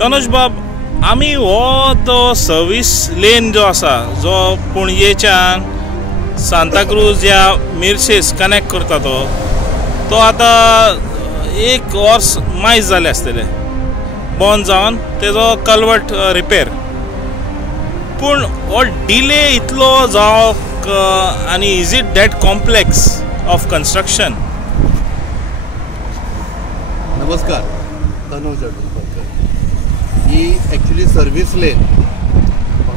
तनुज बाब, आमी हो तो सर्वीस लेन जो आसा जो पणजेच्यान सांताक्रूज या मिर्शेस कनेक्ट करता तो आता एक वर्स मायज जाले आसतले बंद जावन तेजो कल्वर्ट रिपेर. पूण हो डिले इतलो जावंक आनी is it that complex of construction? नमस्कार, तनुज ही एक्चुअली सर्वीस लेन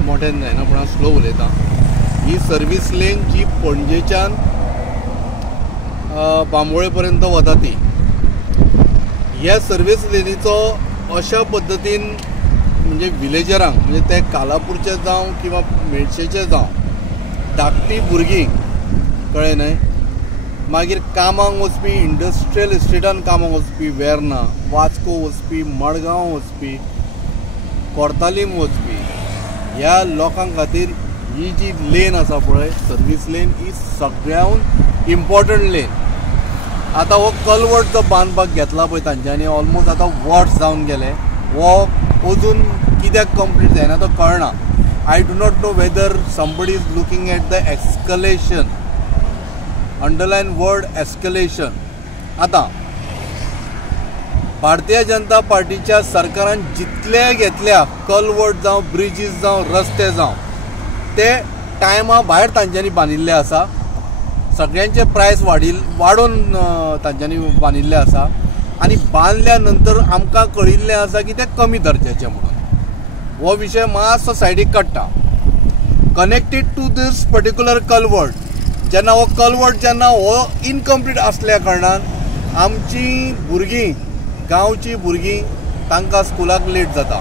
मोठ्यान जायना पूण हांव स्लो उलयतां. ही सर्वीस लेन जी पणजेच्यान बांबोळे पर्यंत वता ती, ह्या सर्वीस लेनीचो अशा पद्दतीन म्हणजे विलेजरांक म्हणजे ते कालापूरचे जावं किंवा मेडशेचे जावं धाकटी भुरगीं कळ्ळें न्हय, मागीर कामाक वचपी इंडस्ट्रियल इस्टेटान कामाक वचपी वेर्ना, वास्को वचपी, मडगांव वचपी, कोर्तालीम वचपी ह्या लोकां खातीर ही जी लेन आसा पळय सर्वीस लेन ही सगळ्याहून इम्पॉर्टंट लेन. आतां हो कल्वर्ट जो बांदपाक घेतला पळय तांच्यांनी ऑलमोस्ट आतां वर्स जावन गेले. हो अजून कित्याक कंप्लीट जायना तो कळना. I do not know whether somebody is looking at the escalation, underline word escalation. आता भारतीय जनता पार्टीच्या सरकारान जितले घेतल्या कल्वर्ट जावं ब्रिजीस जावं रस्ते जावं ते टायमा भायर तांच्यांनी बांदिल्ले आसा. सगळ्यांचे प्रायस वाडोवन तांच्यांनी बांदिल्ले आसा आनी बांदल्या नंतर आमकां कळिल्लें आसा की ते कमी दर्जाचे म्हणून. हो विशय मातसो सायडीक काडटा. Connected to this particular culvert जेन्ना हो कल्वर्ट जेन्ना हो इनकम्प्लीट आसल्या कारणान आमची भुरगीं गांवची भुरगीं तांकां स्कुलाक लेट जाता.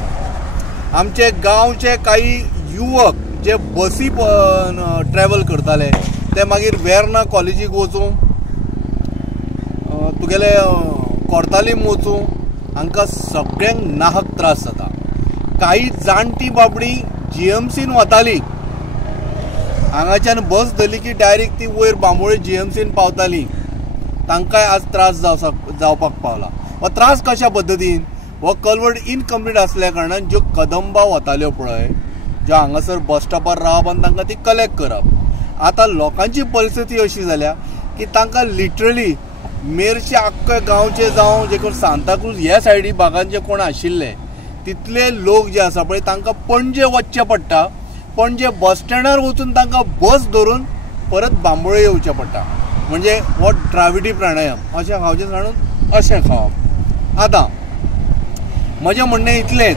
आमचे गांवचे काही युवक जे बसी ट्रॅव्हल करताले ते मागीर वेर्ना कॉलेजीक वचूं, तुगेले कोर्तालीम वचूं, हांकां सगळ्यांक नाहक त्रास जाता. काही जाणटी बाबडी GMCन वताली, हांगाच्यान बस धरली की डायरेक्ट ती वयर बांबोळे GMCन पावताली, तांकांय आज त्रास जावपाक पावला. हो त्रास कशा पद्दतीन? हो कल्वर्ट इनकम्प्लीट आसल्या कारणान ज्यो कदंबा वताल्यो पळय, ज्यो हांगासर बस स्टॉपार रावप आनी तांकां ती कलेक्ट करप, आतां लोकांची परिस्थिती अशी जाल्या की तांकां लिटरली मेरशे आख्खे गांवचे जावं जे कोण सांताक्रूज ह्या सायडी भागांत जे कोण आशिल्ले तितले लोक जे आसा पळय तांकां पणजे वचचें पडटा. पणजे बस स्टँडार वचून तांकां बस धरून परत बांबोळे येवचें पडटा. म्हणजे हो ड्राविडी प्राणायाम, अशें खावचें सांडून अशें खावप. आतां म्हजें म्हणणें इतलेंच,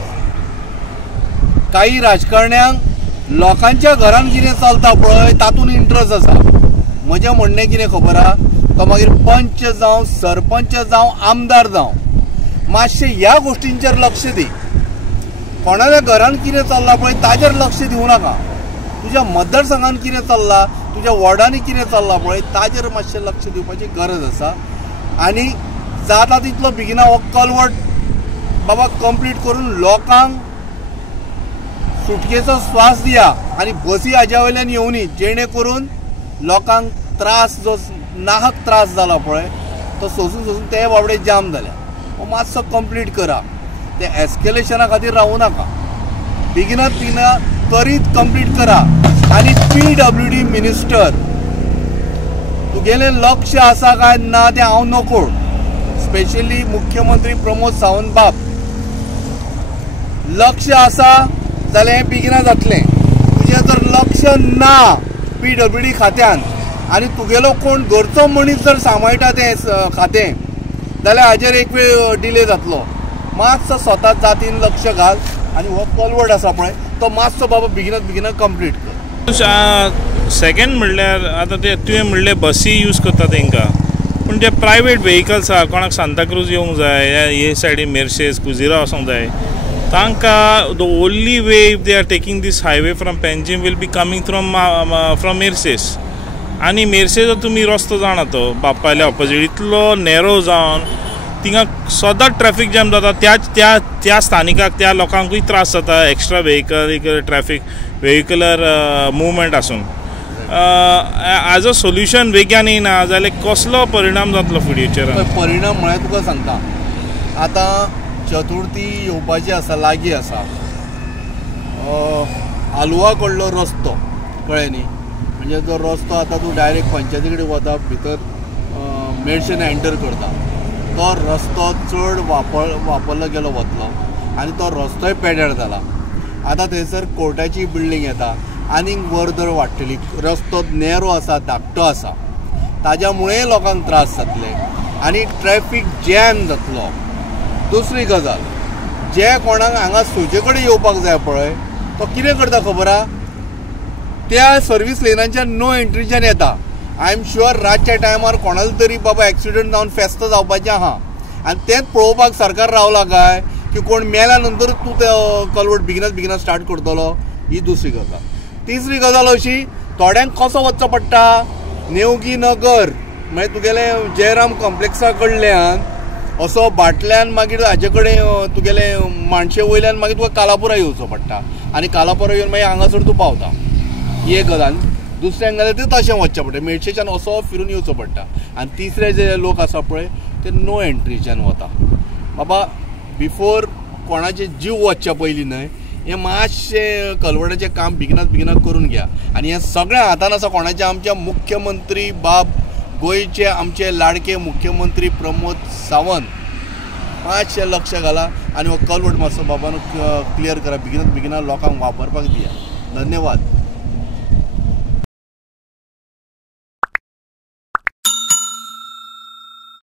काही राजकारण्यांक लोकांच्या घरान कितें चलता पळय तातूंत इंट्रस्ट आसा. म्हजें म्हणणें कितें खबर आहा, तो मागीर पंच जावं सरपंच जावं आमदार जावं मातशें ह्या गोश्टींचेर लक्ष दी. कोणाल्या घरान कितें चल्लां पळय ताजेर लक्ष दिवं नाका. तुज्या मतदारसंघान कितें चल्लां, तुज्या वॉर्डांनी कितें चल्लां पळय ताजेर मातशें लक्ष दिवपाची गरज आसा. आनी जाता तितलो बेगिना हो कल्वर्ट बाबा कंप्लीट करून लोकांक सुटकेचो स्वास दिया आनी बसी हाज्या वयल्यान येवनी, जेणे करून लोकांक त्रास जो नाहक त्रास जाला पळय तो सोसून ते बाबडे जाम जाल्या. हो मातसो कंप्लीट करा. ते एस्केलेशना खातीर रावूं नाका. बेगिनात बेगिना त्वरीत कंप्लीट करा. आनी PWD मिनिस्टर तुगेलें लक्ष आसा काय ना तें हांव नकळो. स्पेशली मुख्यमंत्री प्रमोद सावंत बाब लक्ष आसा जाल्यार हें बेगिना जातलें. तुजें जर लक्ष ना PWD खात्यान आनी तुगेलो कोण घरचो मनीस जर सांबाळटा तें खातें जाल्यार हाजेर एक वेळ डिले जातलो. मातसो स्वता जातीन लक्ष घाल आनी हो कल्वर्ट आसा पळय तो मातसो बाबा बेगिनात बेगिना कंप्लीट कर. सेकंड म्हणल्यार आतां ते तुवें म्हणलें बसी यूज करता तांकां, पूण जे प्रायवेट व्हेकल्स आहा कोणाक सांताक्रूज येवंक जाय, हे सायडीन मेर्शेस कुजिरा वचोंक जाय, तांकां the only way if they are taking this highway from Panjim will be coming from Merces. आनी मेर्सेचो तुमी रस्तो जाणा तो बापायल्या ऑपोजीट इतलो नॅरो जावन थिंगा सदांच ट्रॅफिक जॅम जाता. त्या स्थानिकाक त्या लोकांकूय त्रास जाता. एक्स्ट्रा व्हेकल ट्रॅफिक व्हेहिक्युलर मुवमेंट आसून एज अ सोल्युशन बेग्यान येना जाल्यार कसलो परिणाम जातलो फ्युचरान? परिणाम म्हळ्यार तुका सांगता, आतां चतुर्थी येवपाची आसा, लागीं आसा. आलुवा कडलो रस्तो कळ्ळें न्ही, म्हणजे जो रस्तो आतां तूं डायरेक्ट पंचायती कडेन वता, भितर मेर्शेन एंटर करता, तो रस्तो चड वापरलो गेलो वतलो आनी तो रस्तोय पेड्यार जाला. आतां थंयसर कोर्टाची बिल्डींग येता, आनीक वर्दळ वाडटली. रस्तो नॅरो आसा, धाकटो आसा, ताज्या मुळे लोकांक त्रास जातले आनी ट्रॅफीक जॅम जातलो. दुसरी गजाल, जे कोणाक हांगा सुजे कडेन येवपाक जाय पळय, तो कितें करता खबर आहा, त्या सर्वीस लेनांच्यान नो एंट्रीच्यान येता. आय एम शुअर रातच्या टायमार कोणाला तरी बाबा एक्सिडेंट जावन फेस्त जावपाचें आहा, आनी तेंच पळोवपाक सरकार रावला काय की कोण मेल्या नंतर तूं तो कलवट बेगिनाच स्टार्ट करतलो. ही दुसरी गजाल. तिसरी गजाल अशी, थोड्यांक कसो वचचो पडटा, नेवगी नगर मागीर तुगेले जयराम कॉम्प्लेक्सा कडल्यान असो बाटल्यान मागीर हाजे कडेन तुगेले माणशे वयल्यान मागीर तुका कालापुरा येवचो पडटा आनी कालापुरा येवन मागीर हांगासर तूं पावता. ही एक गजाल. दुसऱ्यांक जाल्यार ते तशें वचचें पडटा, मेडशेच्यान असो फिरून येवचो पडटा. आनी तिसरे जे लोक आसा पळय ते नो एंट्रीच्यान वता. बाबा बिफोर कोणाचे जीव वचच्या पयलीं न्हय हें मातशें कलवटाचें काम बेगिनाच करून घ्या. आनी हें सगळें हातान आसा कोणाचें, आमच्या मुख्यमंत्री बाब, गोंयचे आमचे लाडके मुख्यमंत्री प्रमोद सावंत. मातशें लक्ष घाला आनी हो कलवट मातसो बाबान क्लियर करा, बेगिनाच लोकांक वापरपाक दिया. धन्यवाद.